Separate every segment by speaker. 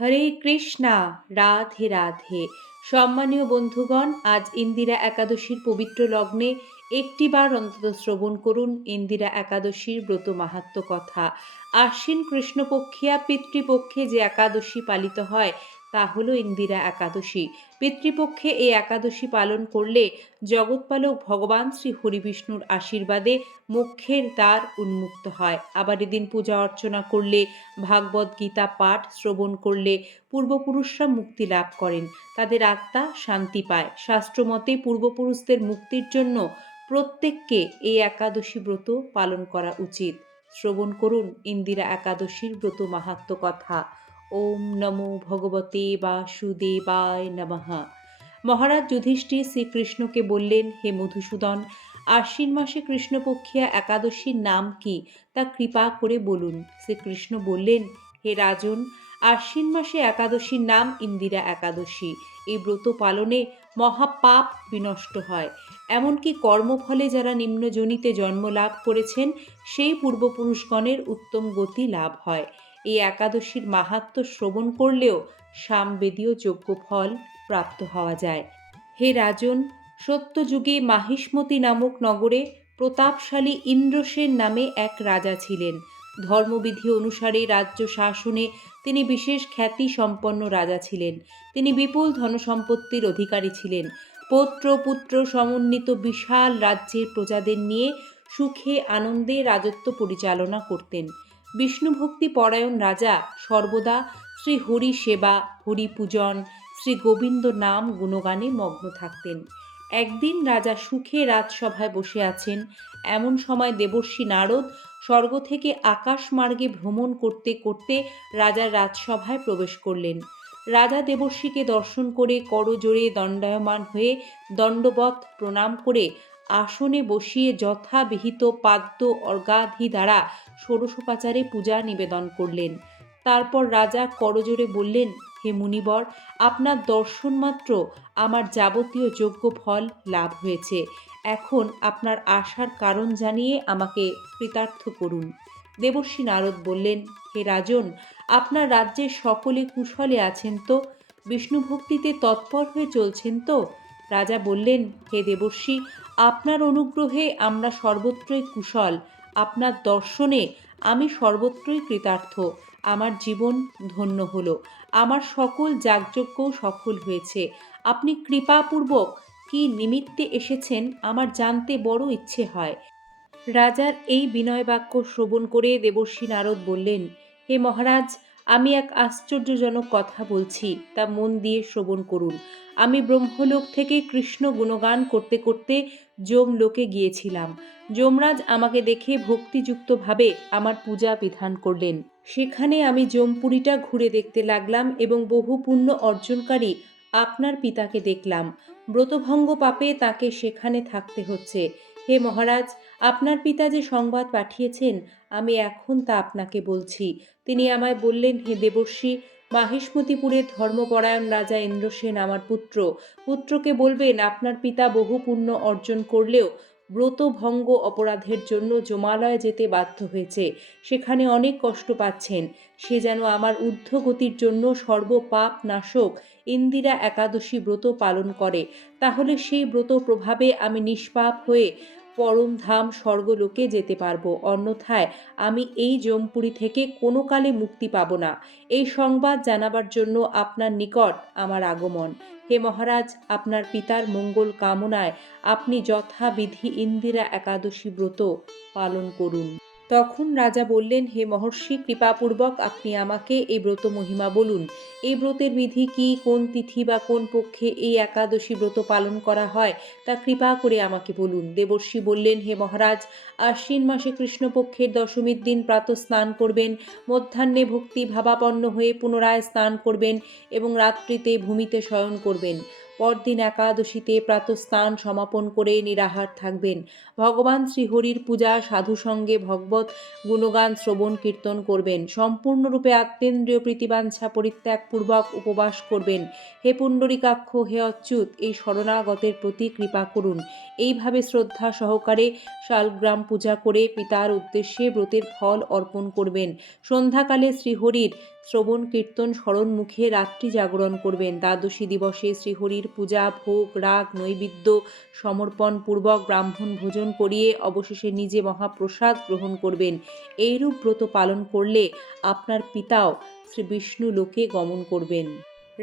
Speaker 1: হরে কৃষ্ণা রাধে রাধে সম্মানীয় বন্ধুগণ আজ ইন্দিরা একাদশীর পবিত্র লগ্নে একটিবার অন্তত শ্রবণ করুন ইন্দিরা একাদশীর ব্রত মাহাত্ম কথা আশ্বিন কৃষ্ণপক্ষিয়া পিতৃপক্ষে যে একাদশী পালিত হয় তা হল ইন্দিরা একাদশী পিতৃপক্ষে এই একাদশী পালন করলে জগৎপালক ভগবান শ্রী হরিবিষ্ণুর আশীর্বাদে মুখ্যের দ্বার উন্মুক্ত হয় আবার এদিন পূজা অর্চনা করলে ভাগবত গীতা পাঠ শ্রবণ করলে পূর্বপুরুষরা মুক্তি লাভ করেন তাদের আত্মা শান্তি পায় শাস্ত্রমতে পূর্বপুরুষদের মুক্তির জন্য প্রত্যেককে এই একাদশী ব্রত পালন করা উচিত শ্রবণ করুন ইন্দিরা একাদশীর ব্রত মাহাত্ম কথা ওম নমো ভগবতে বা সুদেবায় নমহা মহারাজ যুধিষ্ঠির শ্রীকৃষ্ণকে বললেন হে মধুসূদন আশ্বিন মাসে কৃষ্ণপক্ষিয়া একাদশীর নাম কি তা কৃপা করে বলুন শ্রীকৃষ্ণ বললেন হে রাজন আশ্বিন মাসে একাদশীর নাম ইন্দিরা একাদশী এই ব্রত পালনে মহাপাপ বিনষ্ট হয় এমনকি কর্মফলে যারা নিম্নজনিতে জন্ম লাভ করেছেন সেই পূর্বপুরুষগণের উত্তম গতি লাভ হয় এই একাদশীর মাহাত্ম শ্রবণ করলেও সামবেদীয় যোগ্য ফল প্রাপ্ত হওয়া যায় হে রাজন সত্যযুগে মাহিষ্মতি নামক নগরে প্রতাপশালী ইন্দ্রসেন নামে এক রাজা ছিলেন ধর্মবিধি অনুসারে রাজ্য শাসনে তিনি বিশেষ খ্যাতি সম্পন্ন রাজা ছিলেন তিনি বিপুল ধনসম্পত্তির অধিকারী ছিলেন পৌত্র পুত্র সমন্বিত বিশাল রাজ্যের প্রজাদের নিয়ে সুখে আনন্দে রাজত্ব পরিচালনা করতেন বিষ্ণুভক্তি পরায়ণ রাজা সর্বদা শ্রী হরি সেবা হরি পূজন শ্রী গোবিন্দ নাম গুণগানে মগ্ন থাকতেন একদিন রাজা সুখে রাজসভায় বসে আছেন এমন সময় দেবর্ষী নারদ স্বর্গ থেকে আকাশ মার্গে ভ্রমণ করতে করতে রাজার রাজসভায় প্রবেশ করলেন রাজা দেবর্ষীকে দর্শন করে করজোড়ে দণ্ডায়মান হয়ে দণ্ডবৎ প্রণাম করে আসনে বসিয়ে যথাবিহিত পাদ্য অর্গাধি দ্বারা ষোড়শোপাচারে পূজা নিবেদন করলেন তারপর রাজা করজোরে বললেন হে মুনিবর আপনার দর্শন মাত্র আমার যাবতীয় যোগ্য ফল লাভ হয়েছে এখন আপনার আসার কারণ জানিয়ে আমাকে কৃতার্থ করুন দেবশ্রী নারদ বললেন হে রাজন আপনার রাজ্যের সকলে কুশলে আছেন তো বিষ্ণু ভক্তিতে তৎপর হয়ে চলছেন তো রাজা বললেন হে দেবর্ষী আপনার অনুগ্রহে আমরা সর্বত্রই কুশল আপনার দর্শনে আমি সর্বত্রই কৃতার্থ আমার জীবন ধন্য হল আমার সকল যাগযজ্ঞও সফল হয়েছে আপনি কৃপাপূর্বক কি নিমিত্তে এসেছেন আমার জানতে বড় ইচ্ছে হয় রাজার এই বিনয় বাক্য শ্রবণ করে দেবর্ষী নারদ বললেন হে মহারাজ আমি এক আশ্চর্যজনক কথা বলছি তা মন দিয়ে শ্রবণ করুন আমি ব্রহ্মলোক থেকে কৃষ্ণ গুণগান করতে করতে যমলোকে গিয়েছিলাম যমরাজ আমাকে দেখে ভক্তিযুক্তভাবে আমার পূজা বিধান করলেন সেখানে আমি যমপুরীটা ঘুরে দেখতে লাগলাম এবং বহু পুণ্য অর্জনকারী আপনার পিতাকে দেখলাম ব্রতভঙ্গ পাপে তাকে সেখানে থাকতে হচ্ছে হে মহারাজ আপনার পিতা যে সংবাদ পাঠিয়েছেন আমি এখন তা আপনাকে বলছি তিনি আমায় বললেন হে দেবর্ষী মাহেশমতিপুরের ধর্মপরায়ণ রাজা ইন্দ্রসেন আমার পুত্র পুত্রকে বলবেন আপনার পিতা বহু পুণ্য অর্জন করলেও ব্রতভঙ্গ অপরাধের জন্য জমালয় যেতে বাধ্য হয়েছে সেখানে অনেক কষ্ট পাচ্ছেন সে যেন আমার ঊর্ধ্বগতির জন্য সর্বপাপ নাশক ইন্দিরা একাদশী ব্রত পালন করে তাহলে সেই ব্রত প্রভাবে আমি নিষ্পাপ হয়ে পরম ধাম স্বর্গলোকে যেতে পারবো অন্যথায় আমি এই জমপুরি থেকে কোনো কালে মুক্তি পাব না এই সংবাদ জানাবার জন্য আপনার নিকট আমার আগমন হে মহারাজ আপনার পিতার মঙ্গল কামনায় আপনি যথাবিধি ইন্দিরা একাদশী ব্রত পালন করুন তখন রাজা বললেন হে মহর্ষি কৃপাপূর্বক আপনি আমাকে এই ব্রত মহিমা বলুন এই ব্রতের বিধি কি কোন তিথি বা কোন পক্ষে এই একাদশী ব্রত পালন করা হয় তা কৃপা করে আমাকে বলুন দেবর্ষি বললেন হে মহারাজ আশ্বিন মাসে কৃষ্ণপক্ষের দশমীর দিন প্রাত স্নান করবেন মধ্যাহ্নে ভক্তি ভাবাপন্ন হয়ে পুনরায় স্নান করবেন এবং রাত্রিতে ভূমিতে শয়ন করবেন পরদিন একাদশীতে প্রাতস্থান সমাপন করে নিরাহার থাকবেন ভগবান শ্রীহরির পূজা সাধু সঙ্গে ভগবত গুণগান শ্রবণ কীর্তন করবেন সম্পূর্ণরূপে আত্মেন্দ্রীয় প্রীতিবাঞ্ছা পরিত্যাগপূর্বক উপবাস করবেন হে পুণ্ডরিকাক্ষ হে অচ্যুত এই শরণাগতের প্রতি কৃপা করুন এইভাবে শ্রদ্ধা সহকারে শালগ্রাম পূজা করে পিতার উদ্দেশ্যে ব্রতের ফল অর্পণ করবেন সন্ধ্যাকালে শ্রীহরির শ্রবণ কীর্তন স্মরণ মুখে রাত্রি জাগরণ করবেন দ্বাদশী দিবসে শ্রীহরির পূজা ভোগ রাগ নৈবেদ্য পূর্বক ব্রাহ্মণ ভোজন করিয়ে অবশেষে নিজে মহাপ্রসাদ গ্রহণ করবেন এইরূপ ব্রত পালন করলে আপনার পিতাও শ্রী বিষ্ণু লোকে গমন করবেন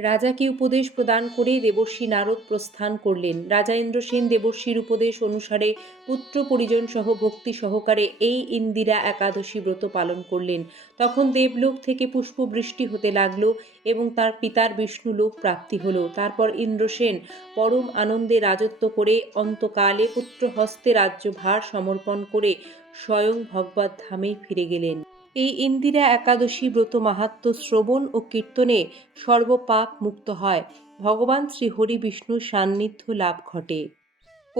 Speaker 1: রাজাকে উপদেশ প্রদান করে দেবর্ষী নারদ প্রস্থান করলেন রাজা ইন্দ্র সেন দেবর্ষীর উপদেশ অনুসারে পুত্র পরিজন সহ ভক্তি সহকারে এই ইন্দিরা একাদশী ব্রত পালন করলেন তখন দেবলোক থেকে পুষ্প বৃষ্টি হতে লাগল এবং তার পিতার বিষ্ণুলোক প্রাপ্তি হল তারপর ইন্দ্রসেন পরম আনন্দে রাজত্ব করে অন্তকালে পুত্র হস্তে রাজ্যভার সমর্পণ করে স্বয়ং ভগবত ধামে ফিরে গেলেন এই ইন্দিরা একাদশী ব্রত মাহাত্ম শ্রবণ ও কীর্তনে সর্বপাপ মুক্ত হয় ভগবান শ্রীহরি বিষ্ণুর সান্নিধ্য লাভ ঘটে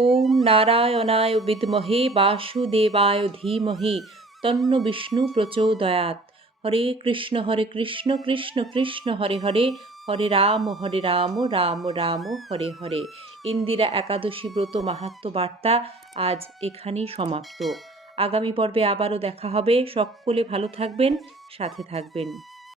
Speaker 1: ওম নারায়ণায় বিদমহে বাসুদেবায় ধীমহি তন্ন বিষ্ণু প্রচোদয়াত হরে কৃষ্ণ হরে কৃষ্ণ কৃষ্ণ কৃষ্ণ হরে হরে হরে রাম হরে রাম রাম রাম হরে হরে ইন্দিরা একাদশী ব্রত মাহাত্ম বার্তা আজ এখানেই সমাপ্ত আগামী পর্বে আবারও দেখা হবে সকলে ভালো থাকবেন সাথে থাকবেন